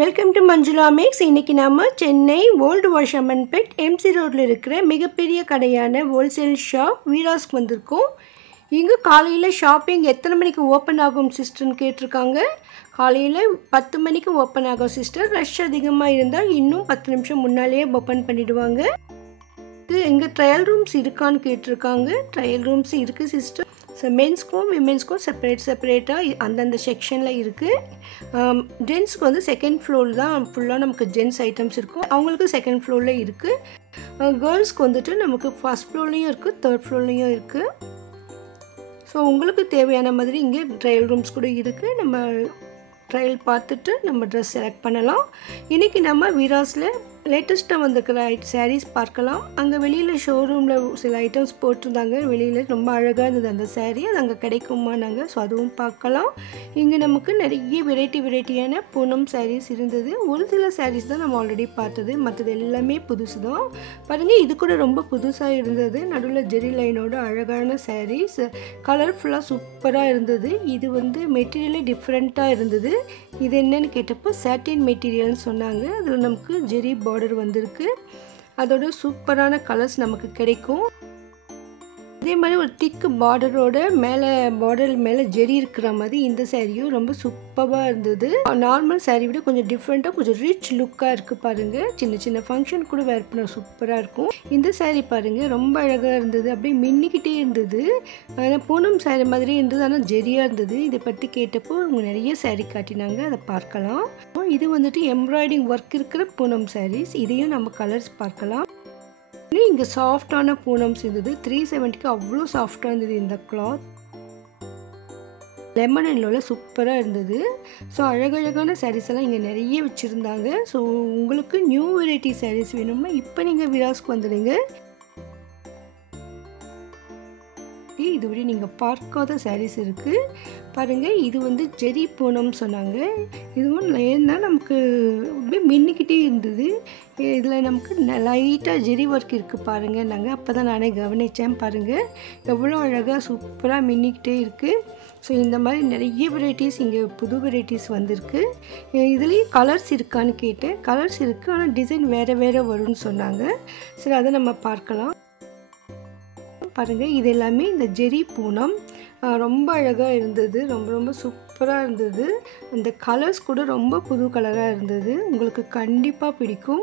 Welcome to Manjula maths. இன்றைக்கி நம்ம Chennai old வாஷர்மன்பேட் MC ரோட்டில் இருக்கிற மிகப்பெரிய கடையான ஹோல்சேல் ஷாப் வீராஸ்க்கு வந்திருக்கோம். இங்கே காலையில் ஷாப்பிங் எத்தனை மணிக்கு ஓப்பன் ஆகும் சிஸ்டர்னு கேட்டிருக்காங்க. காலையில் 10 மணிக்கு ஓப்பன் ஆகும் சிஸ்டர். ரஷ் அதிகமாக இருந்தால் இன்னும் 10 நிமிஷம் முன்னாலேயே ஓப்பன் பண்ணிவிடுவாங்க. இங்கே ட்ரையல் ரூம்ஸ் இருக்கான்னு கேட்டிருக்காங்க. ட்ரையல் ரூம்ஸ் இருக்குது சிஸ்டர். ஸோ மென்ஸ்க்கும் விமென்ஸ்க்கும் செப்பரேட்டாக அந்தந்த செக்ஷனில் இருக்குது. ஜென்ஸ்க்கு வந்து செகண்ட் ஃப்ளோரில் தான் ஃபுல்லாக நமக்கு ஜென்ஸ் ஐட்டம்ஸ் இருக்கும். அவங்களுக்கு செகண்ட் ஃப்ளோரில் இருக்குது. கேர்ள்ஸ்க்கு வந்துட்டு நமக்கு ஃபர்ஸ்ட் ஃப்ளோர்லேயும் இருக்குது, தேர்ட் ஃப்ளோர்லேயும் இருக்குது. ஸோ உங்களுக்கு தேவையான மாதிரி இங்கே ட்ரையல் ரூம்ஸ் கூட இருக்குது. நம்ம ட்ரையல் பார்த்துட்டு நம்ம ட்ரெஸ் செலக்ட் பண்ணலாம். இன்றைக்கி நம்ம வீராஸில் லேட்டஸ்ட்டாக வந்திருக்கிற சாரீஸ் பார்க்கலாம். அங்கே வெளியில் ஷோரூமில் சில ஐட்டம்ஸ் போட்டிருந்தாங்க. வெளியில் ரொம்ப அழகாக இருந்தது அந்த சாரீ. அது அங்கே கிடைக்குமானாங்க. ஸோ அதுவும் பார்க்கலாம். இங்கே நமக்கு நிறைய வெரைட்டியான பூனம் சாரீஸ் இருந்தது. ஒரு சில சாரீஸ் தான் நம்ம ஆல்ரெடி பார்த்தது, மற்றது எல்லாமே புதுசு தான். பாருங்கள், இது கூட ரொம்ப புதுசாக இருந்தது. நடுவில் ஜெரி லைனோட அழகான சாரீஸ், கலர்ஃபுல்லாக சூப்பராக இருந்தது. இது வந்து மெட்டீரியலே டிஃப்ரெண்ட்டாக இருந்தது. இது என்னன்னு கேட்டப்போ சாட்டின் மெட்டீரியல்னு சொன்னாங்க. அதில் நமக்கு ஜெரி பார்டர் வந்திருக்கு. அதோட சூப்பரான கலர்ஸ் நமக்கு கிடைக்கும். அதே மாதிரி ஒரு திக்கு பார்டரோட பார்டர் மேலே ஜெரி இருக்கிற மாதிரி இந்த சாரியும் ரொம்ப சூப்பராக இருந்தது. நார்மல் சாரீ விட கொஞ்சம் டிஃப்ரெண்ட்டாக கொஞ்சம் ரிச் லுக்காக இருக்குது பாருங்கள். சின்ன ஃபங்க்ஷன் கூட வேர் பண்ண சூப்பராக இருக்கும். இந்த சாரீ பாருங்கள், ரொம்ப அழகாக இருந்தது. அப்படியே மின்னிக்கிட்டே இருந்தது. ஆனால் பூனம் சாரீ மாதிரி இருந்தது, ஆனால் ஜெரியாக இருந்தது. இதை பற்றி கேட்டப்போ அவங்க நிறைய சாரீ காட்டினாங்க. அதை பார்க்கலாம். இது வந்துட்டு எம்ப்ராய்டிங் ஒர்க் இருக்கிற பூனம் சாரீஸ். இதையும் நம்ம கலர்ஸ் பார்க்கலாம். இங்கே சாஃப்டான பூனம்ஸ் இருந்தது. 370க்கு அவ்வளோ சாஃப்டாக இருந்தது இந்த கிளாத். லெமன் எல்லோவில் சூப்பராக இருந்தது. ஸோ அழகழகான சாரீஸ் எல்லாம் இங்கே நிறைய வச்சுருந்தாங்க. ஸோ உங்களுக்கு நியூ வெரைட்டி சாரீஸ் வேணும்னா இப்போ நீங்கள் வீராஸ்க்கு வந்துடுங்க. இதுவரை நீங்கள் பார்க்காத சாரீஸ் இருக்குது பாருங்கள். இது வந்து ஜெரி பூனம் சொன்னாங்க. இதுவும் ஏன்னா நமக்கு அப்படியே மின்னிக்கிட்டே இருந்தது. இதில் நமக்கு லைட்டாக ஜெரி ஒர்க் இருக்குது பாருங்கள். நாங்கள் அப்போ தான் நானே கவனித்தேன். பாருங்கள் எவ்வளோ அழகாக சூப்பராக மின்னிக்கிட்டே இருக்குது. ஸோ இந்த மாதிரி நிறைய வெரைட்டிஸ், இங்கே புது வெரைட்டிஸ் வந்திருக்கு. இதுலேயும் கலர்ஸ் இருக்கான்னு கேட்டேன். கலர்ஸ் இருக்குது, ஆனால் டிசைன் வேறு வரும்னு சொன்னாங்க. சரி, அதை நம்ம பார்க்கலாம். பாருங்கள், இது எல்லாமே இந்த ஜெரி பூனம். ரொம்ப அழகாக இருந்தது. ரொம்ப சூப்பராக இருந்தது. அந்த கலர்ஸ் கூட ரொம்ப புது கலராக இருந்தது. உங்களுக்கு கண்டிப்பாக பிடிக்கும்.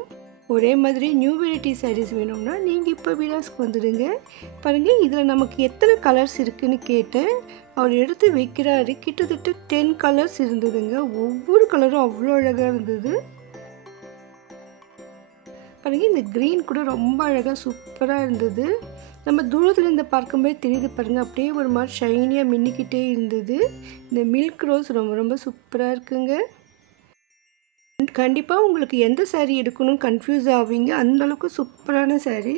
ஒரே மாதிரி நியூ வெரைட்டி சாரீஸ் வேணும்னா நீங்கள் இப்போ வீராஸ்க்கு வந்துடுங்க. பாருங்கள், இதில் நமக்கு எத்தனை கலர்ஸ் இருக்குதுன்னு கேட்டேன். அவர் எடுத்து வைக்கிறாரு. கிட்டத்தட்ட 10 கலர்ஸ் இருந்ததுங்க. ஒவ்வொரு கலரும் அவ்வளோ அழகாக இருந்தது. பாருங்கள், இந்த க்ரீன் கூட ரொம்ப அழகாக சூப்பராக இருந்தது. நம்ம தூரத்தில் இருந்து பார்க்கும்போது தெரியுது பாருங்கள், அப்படியே ஒரு மாதிரி ஷைனியாக மின்னிக்கிட்டே இருந்தது. இந்த மில்க் ரோஸ் ரொம்ப சூப்பராக இருக்குங்க. கண்டிப்பாக உங்களுக்கு எந்த சாரீ எடுக்கணும்னு கன்ஃபியூஸ் ஆவீங்க. அந்தளவுக்கு சூப்பரான சாரீ.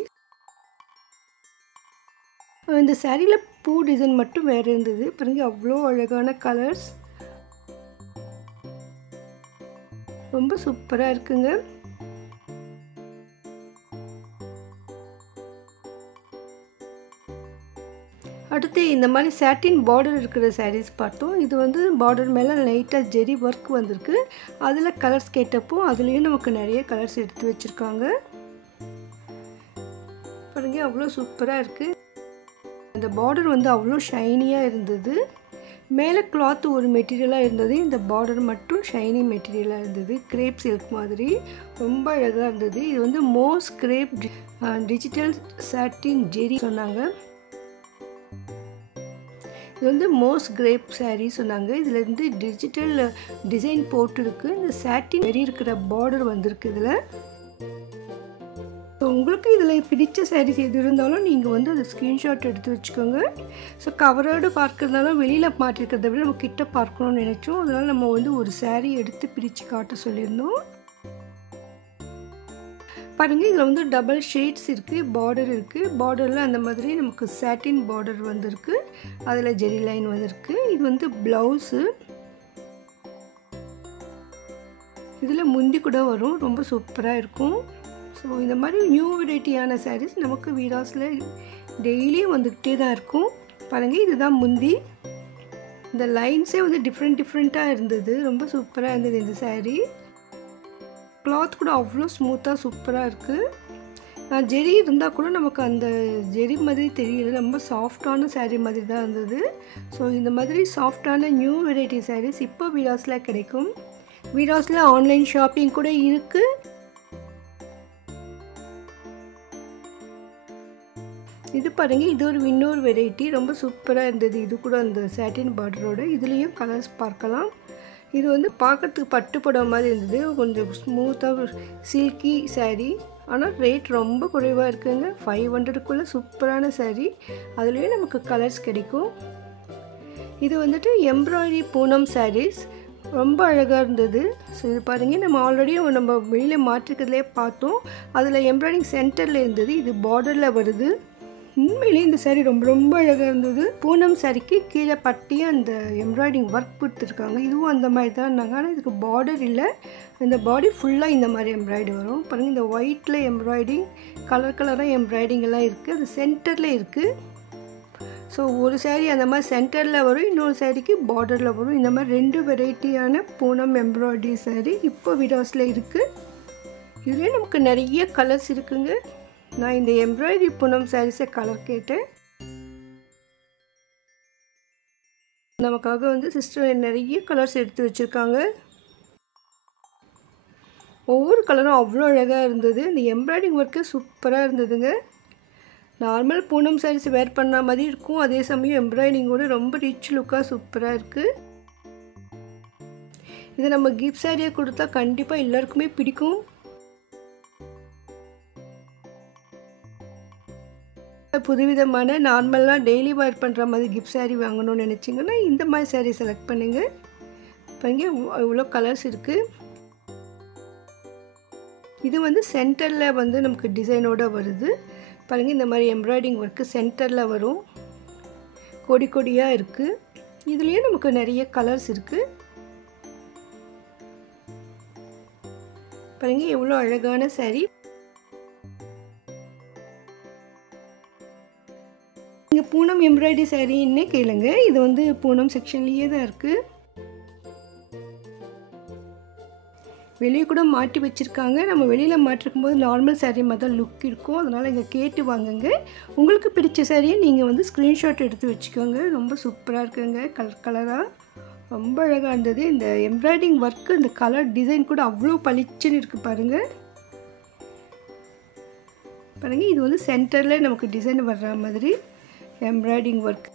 இந்த சாரியில் பூ டிசைன் மட்டும் வேறு இருந்தது. பாருங்கள், அவ்வளோ அழகான கலர்ஸ். ரொம்ப சூப்பராக இருக்குங்க. அடுத்து இந்த மாதிரி சாட்டின் பார்டர் இருக்கிற சாரீஸ் பார்த்தோம். இது வந்து பார்டர் மேலே லைட்டாக ஜெரி ஒர்க் வந்திருக்கு. அதில் கலர்ஸ் கேட்டப்போ அதுலேயும் நமக்கு நிறைய கலர்ஸ் எடுத்து வச்சுருக்காங்க. பாருங்க, அவ்வளோ சூப்பராக இருக்குது. அந்த பார்டர் வந்து அவ்வளோ ஷைனியாக இருந்தது. மேலே கிளாத் ஒரு மெட்டீரியலாக இருந்தது. இந்த பார்டர் மட்டும் ஷைனி மெட்டீரியலாக இருந்தது. கிரேப் சில்க் மாதிரி ரொம்ப அழகாக இருந்தது. இது வந்து மோஸ் கிரேப் டிஜிட்டல் சாட்டின் ஜெரி சொன்னாங்க. இது வந்து மோஸ் கிரேப் சாரீ சொன்னாங்க. இதில் இருந்து டிஜிட்டல் டிசைன் போட்டுருக்கு. இந்த சாட்டின் வெறி இருக்கிற பார்டர் வந்திருக்கு இதில். ஸோ உங்களுக்கு இதில் பிடிச்ச சாரீஸ் எது இருந்தாலும் நீங்கள் வந்து அதை ஸ்க்ரீன்ஷாட் எடுத்து வச்சுக்கோங்க. ஸோ கவரோடு பார்க்குறதுனால வெளியில் மாட்டிருக்கிறத விட நம்ம கிட்ட பார்க்கணும்னு நினச்சோம். அதனால் நம்ம வந்து ஒரு சாரீ எடுத்து பிரித்து காட்ட சொல்லியிருந்தோம். பாருங்கள், இதில் வந்து டபுள் ஷேட்ஸ் இருக்குது, பார்டர் இருக்குது. பார்டரில் அந்த மாதிரி நமக்கு சாட்டின் பார்டர் வந்திருக்கு. அதில் ஜெரி லைன் வந்திருக்கு. இது வந்து ப்ளவுஸு. இதில் முந்தி கூட வரும். ரொம்ப சூப்பராக இருக்கும். ஸோ இந்த மாதிரி நியூ வெரைட்டியான சாரீஸ் நமக்கு வீராஸில் டெய்லியும் வந்துக்கிட்டே தான் இருக்கும். பாருங்கள், இதுதான் முந்தி. இந்த லைன்ஸே வந்து டிஃப்ரெண்ட்டாக இருந்தது. ரொம்ப சூப்பராக இருந்தது இந்த சாரீ. கிளாத் கூட அவ்வளோ ஸ்மூத்தாக சூப்பராக இருக்குது. ஜெரி இருந்தால் கூட நமக்கு அந்த ஜெரி மாதிரி தெரியல, ரொம்ப சாஃப்டான சாரீ மாதிரி தான் இருந்தது. ஸோ இந்த மாதிரி சாஃப்டான நியூ வெரைட்டி சாரீஸ் இப்போ வீராஸில் கிடைக்கும். வீராஸில் ஆன்லைன் ஷாப்பிங் கூட இருக்குது. இது பாருங்கள், இது ஒரு இன்னொரு வெரைட்டி, ரொம்ப சூப்பராக இருந்தது. இது கூட அந்த சாட்டின் பார்டரோட இதுலேயும் கலர்ஸ் பார்க்கலாம். இது வந்து பார்க்கறதுக்கு பட்டு புடவை மாதிரி இருந்தது, கொஞ்சம் ஸ்மூத்தாக சில்கி சாரீ. ஆனால் ரேட் ரொம்ப குறைவாக இருக்குங்க. 500க்குள்ளே சூப்பரான சாரீ. அதுலேயே நமக்கு கலர்ஸ் கிடைக்கும். இது வந்துட்டு எம்ப்ராய்டரி பூனம் சாரீஸ், ரொம்ப அழகாக இருந்தது. ஸோ இது பாருங்கள், நம்ம ஆல்ரெடி நம்ம வெளியில் மாற்றிக்கிறதுலே பார்த்தோம். அதில் எம்ப்ராய்டிங் சென்டரில் இருந்தது, இது பார்டரில் வருது. உண்மையிலேயே இந்த சாரீ ரொம்ப ரொம்ப அழகாக இருந்தது. பூனம் சாரிக்கு கீழே பட்டியும் அந்த எம்ப்ராய்டிங் ஒர்க் கொடுத்துருக்காங்க. இதுவும் அந்த மாதிரி தான் இருந்தாங்க. ஆனால் இதுக்கு பார்டர் இல்லை, இந்த பாடி ஃபுல்லாக இந்த மாதிரி எம்ப்ராய்டரி வரும். பாருங்கள், இந்த ஒயிட்டில் எம்ப்ராய்டிங், கலர் கலராக எம்ப்ராய்டிங் எல்லாம் இருக்குது. அது சென்டரில் இருக்குது. ஸோ ஒரு சாரீ அந்த மாதிரி சென்டரில் வரும், இன்னொரு சாரீக்கு பார்டரில் வரும். இந்த மாதிரி 2 வெரைட்டியான பூனம் எம்ப்ராய்டரி சாரீ இப்போ வீராஸில் இருக்குது. இதுலேயே நமக்கு நிறைய கலர்ஸ் இருக்குங்க. நான் இந்த எம்ப்ராய்டரி பூனம் சாரீஸை கலர் கேட்டேன். நமக்காக வந்து சிஸ்டர் நிறைய கலர்ஸ் எடுத்து வச்சுருக்காங்க. ஒவ்வொரு கலரும் அவ்வளோ அழகாக இருந்தது. இந்த எம்ப்ராய்டிங் ஒர்க்கு சூப்பராக இருந்ததுங்க. நார்மல் பூனம் சாரீஸ் வேர் பண்ண மாதிரி இருக்கும், அதே சமயம் எம்ப்ராய்டிங்கோட ரொம்ப ரிச் லுக்காக சூப்பராக இருக்குது. இதை நம்ம கிஃப்ட் சாரியாக கொடுத்தா கண்டிப்பாக எல்லாருக்குமே பிடிக்கும். புதுவிதமான நார்மலாக டெய்லி வேர் பண்ணுற மாதிரி கிஃப்ட் சாரீ வாங்கணும்னு நினச்சிங்கன்னா இந்த மாதிரி சாரீ செலக்ட் பண்ணுங்கள். பாருங்க, இவ்வளோ கலர்ஸ் இருக்குது. இது வந்து சென்டரில் வந்து நமக்கு டிசைனோடு வருது. பாருங்கள், இந்த மாதிரி எம்ப்ராய்டிங் ஒர்க்கு சென்டரில் வரும், கொடி கொடியாக இருக்குது. இதுலேயும் நமக்கு நிறைய கலர்ஸ் இருக்குது. பாருங்கள், எவ்வளோ அழகான சாரீ. இங்கே பூனம் எம்ப்ராய்டரி சாரீன்னு கேளுங்க. இது வந்து பூனம் செக்ஷன்லேயே தான் இருக்குது. வெளியே கூட மாட்டி வச்சுருக்காங்க. நம்ம வெளியில் மாட்டிருக்கும் போது நார்மல் சாரீ மாதிரி தான் லுக் இருக்கும். அதனால் இங்கே கேட்டு வாங்குங்க. உங்களுக்கு பிடிச்ச சாரியை நீங்கள் வந்து ஸ்க்ரீன்ஷாட் எடுத்து வச்சுக்கோங்க. ரொம்ப சூப்பராக இருக்குங்க, கலர் கலராக ரொம்ப அழகாக இருந்தது. இந்த எம்ப்ராய்டிங் ஒர்க்கு, இந்த கலர் டிசைன் கூட அவ்வளோ பளிச்சுன்னு இருக்குது பாருங்கள். பாருங்கள், இது வந்து சென்டரில் நமக்கு டிசைன் வர்ற மாதிரி எம்ப்ராய்டிங் ஒர்க்.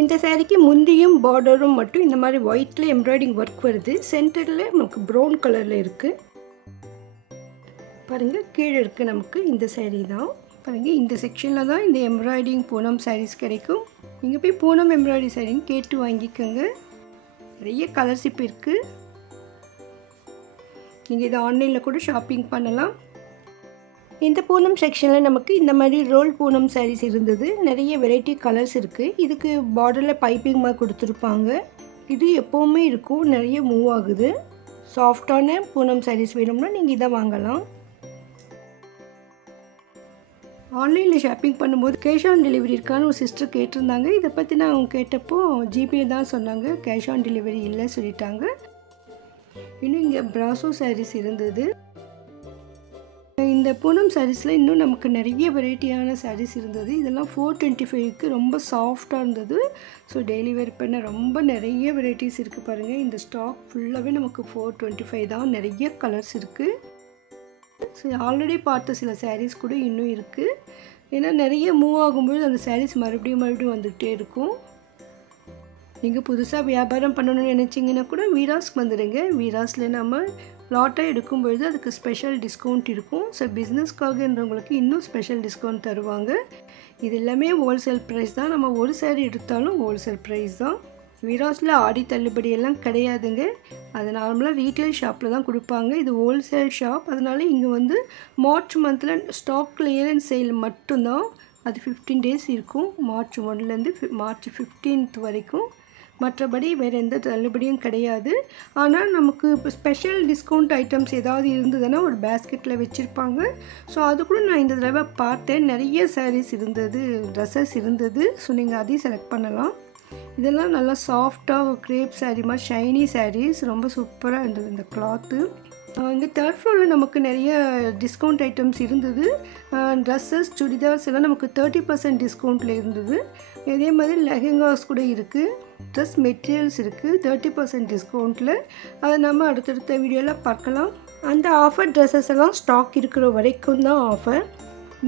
இந்த சாரீக்கு முந்தியும் பார்டரும் மட்டும் இந்த மாதிரி ஒயிட்டில் எம்ப்ராய்டிங் ஒர்க் வருது. சென்டரில் நமக்கு ப்ரௌன் கலரில் இருக்குது. பாருங்கள், கீழே இருக்குது நமக்கு இந்த சாரீ தான். பாருங்கள், இந்த செக்ஷனில் தான் இந்த எம்ப்ராய்டிங் பூனம் சாரீஸ் கிடைக்கும். நீங்கள் போய் பூனம் எம்ப்ராய்டரி சாரின்னு கேட்டு வாங்கிக்கோங்க. நிறைய கலர்ஸ் இப்போ இருக்குது. நீங்கள் இதை ஆன்லைனில் கூட ஷாப்பிங் பண்ணலாம். இந்த பூனம் செக்ஷனில் நமக்கு இந்த மாதிரி ரோல் பூனம் சாரீஸ் இருந்தது. நிறைய வெரைட்டி கலர்ஸ் இருக்குது. இதுக்கு பார்டரில் பைப்பிங் மாதிரி கொடுத்துருப்பாங்க. இது எப்போவுமே இருக்கும், நிறைய மூவ் ஆகுது. சாஃப்டான பூனம் சாரீஸ் வேணும்னா நீங்கள் இதை வாங்கலாம். ஆன்லைனில் ஷாப்பிங் பண்ணும்போது கேஷ் ஆன் டெலிவரி இருக்கான்னு ஒரு சிஸ்டர் கேட்டிருந்தாங்க. இதை பற்றி நான் அவங்க கேட்டப்போ ஜிபே தான் சொன்னாங்க, கேஷ் ஆன் டெலிவரி இல்லை சொல்லிட்டாங்க. இன்னும் இங்கே பிராசோ சாரீஸ் இருந்தது. இந்த பூனம் சாரீஸில் இன்னும் நமக்கு நிறைய வெரைட்டியான சாரீஸ் இருந்தது. இதெல்லாம் 425க்கு ரொம்ப சாஃப்டாக இருந்தது. ஸோ டெய்லி வேர் பண்ண ரொம்ப நிறைய வெரைட்டிஸ் இருக்குது பாருங்கள். இந்த ஸ்டாக் ஃபுல்லாகவே நமக்கு 425 தான். நிறைய கலர்ஸ் இருக்குது. ஸோ ஆல்ரெடி பார்த்த சில சாரீஸ் கூட இன்னும் இருக்குது. ஏன்னா நிறைய மூவ் ஆகும்போது அந்த சாரீஸ் மறுபடியும் வந்துகிட்டே இருக்கும். நீங்கள் புதுசாக வியாபாரம் பண்ணணும்னு நினச்சிங்கன்னா கூட வீராஸ்க்கு வந்துடுங்க. வீராஸில் நம்ம லாட்டாக எடுக்கும்பொழுது அதுக்கு ஸ்பெஷல் டிஸ்கவுண்ட் இருக்கும். ஸோ பிஸ்னஸ்க்காகன்றவங்களுக்கு இன்னும் ஸ்பெஷல் டிஸ்கவுண்ட் தருவாங்க. இது எல்லாமே ஹோல்சேல் ப்ரைஸ் தான். நம்ம ஒரு சாரீ எடுத்தாலும் ஹோல்சேல் ப்ரைஸ் தான். வீராஸில் ஆடி தள்ளுபடி எல்லாம் கிடையாதுங்க. அது நார்மலாக ரீட்டைல் ஷாப்பில் தான் கொடுப்பாங்க. இது ஹோல்சேல் ஷாப். அதனால இங்கே வந்து மார்ச் மந்தில் ஸ்டாக் கிளியரன்ஸ் சேல் மட்டும்தான். அது 15 days இருக்கும், மார்ச் 1லேருந்து மார்ச் 15th வரைக்கும். மற்றபடி வேறு எந்த தள்ளுபடியும் கிடையாது. ஆனால் நமக்கு இப்போ ஸ்பெஷல் டிஸ்கவுண்ட் ஐட்டம்ஸ் ஏதாவது இருந்ததுன்னா ஒரு பேஸ்கெட்டில் வச்சுருப்பாங்க. ஸோ அது கூட நான் இந்த தடவை பார்த்தேன். நிறைய சாரீஸ் இருந்தது, ட்ரெஸ்ஸஸ் இருந்தது. ஸோ நீங்கள் அதையும் செலக்ட் பண்ணலாம். இதெல்லாம் நல்லா சாஃப்டாக கிரேப் சாரீ மாதிரி ஷைனி சாரீஸ் ரொம்ப சூப்பராக இருந்தது இந்த கிளாத்து. இங்கே தேர்ட் ஃப்ளோரில் நமக்கு நிறைய டிஸ்கவுண்ட் ஐட்டம்ஸ் இருந்தது. ட்ரெஸ்ஸஸ் சுடிதார்ஸ் எல்லாம் நமக்கு 30% டிஸ்கவுண்ட்டில் இருந்தது. இதே மாதிரி லெஹெங்காஸ் கூட இருக்குது, ட்ரெஸ் மெட்டீரியல்ஸ் இருக்குது 30% டிஸ்கவுண்ட்டில். அதை நம்ம அடுத்தடுத்த வீடியோவில் பார்க்கலாம். அந்த ஆஃபர் ட்ரெஸ்ஸஸ் எல்லாம் ஸ்டாக் இருக்கிற வரைக்கும் தான் ஆஃபர்.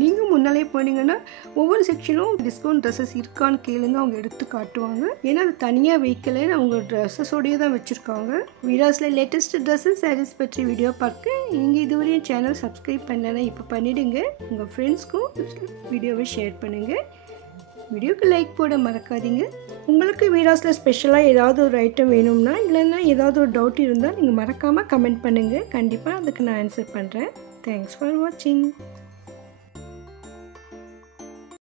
நீங்கள் முன்னாலே போனீங்கன்னா ஒவ்வொரு செக்ஷனும் டிஸ்கவுண்ட் ட்ரெஸ்ஸஸ் இருக்கான்னு கேளுங்க, அவங்க எடுத்து காட்டுவாங்க. ஏன்னா அது தனியாக வைக்கல, அவங்க ட்ரெஸ்ஸஸோடையே தான் வச்சுருக்காங்க. வீடியோஸில் லேட்டஸ்ட் ட்ரெஸ்ஸஸ் சாரீஸ் பற்றி வீடியோ பார்க்க நீங்கள் இதுவரையும் சேனல் சப்ஸ்கிரைப் பண்ணலைன்னா இப்போ பண்ணிவிடுங்க. உங்கள் ஃப்ரெண்ட்ஸ்க்கும் வீடியோவை ஷேர் பண்ணுங்கள். வீடியோக்கு லைக் போட மறக்காதீங்க. உங்களுக்கு வீடியோஸில் ஸ்பெஷலாக ஏதாவது ஒரு ஐட்டம் வேணும்னா இல்லைன்னா ஏதாவது ஒரு டவுட் இருந்தால் நீங்கள் மறக்காமல் கமெண்ட் பண்ணுங்கள். கண்டிப்பாக அதுக்கு நான் ஆன்சர் பண்ணுறேன். தேங்க்ஸ் ஃபார் வாட்சிங்.